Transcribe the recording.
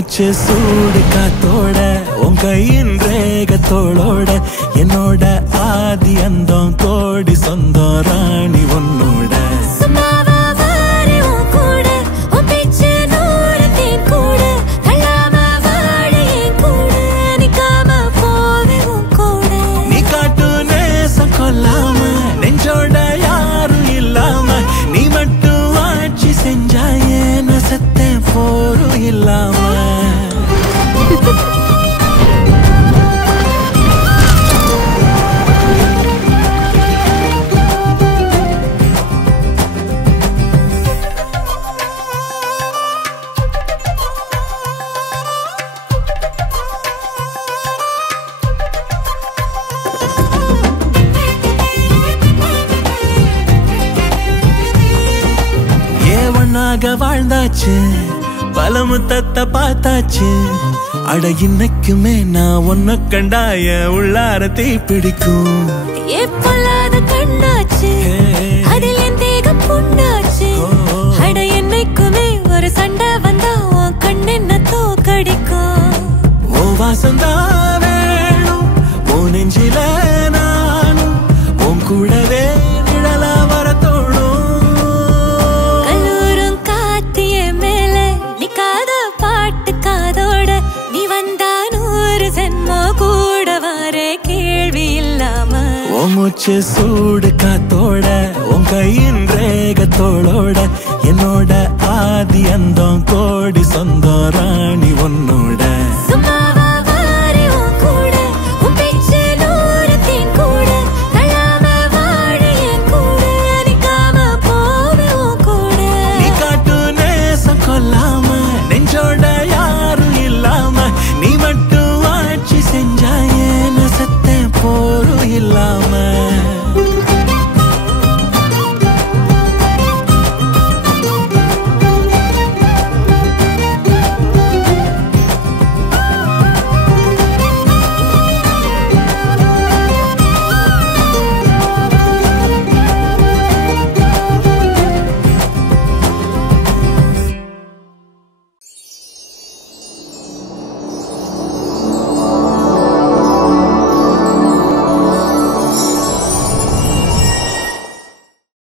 மூச்சு சூடு காத்தோட உன் கையின் ரேகத்தோளோட என்னோட ஆதி அந்தம் கோடி சொந்தம் ராணி உன்னோட நீ காட்டு நேசம் கொல்லாம நெஞ்சோட யாரும் இல்லாம நீ மட்டும் ஆட்சி செஞ்சாயே நசத்தேன் போரும் இல்லாம வாழ்ந்தாச்சு பல முத்தத்தை பார்த்தாச்சு அட இன்னைக்குமே நான் உன்னை கண்டாய உள்ளார தீ பிடிக்கும் கண்ணாச்சு அதில் என் தேகம் புண்ணாச்சு அட என்னைக்குமே ஒரு சண்டை வந்தா உன் கண்ணென்ன தோக்கடிக்கும் ஓ வாசந்தான் வேணும் ஓ நெஞ்சில நானும் உன் கூடவே நிழலா வர தோணும் பாட்டு காதோட நீ வந்தா 100 ஜென்மோ கூட வர கேள்வி இல்லாம உன் மூச்சு சூடு காத்தோட உன் கையின் ரேகத்தோளோட என்னோட ஆதி அந்தம் கோடி சொந்தம் ராணி உன்னோட நீ மட்டும் ஆட்சி செஞ்சாயே நசத்தேன் போரும் இல்லாம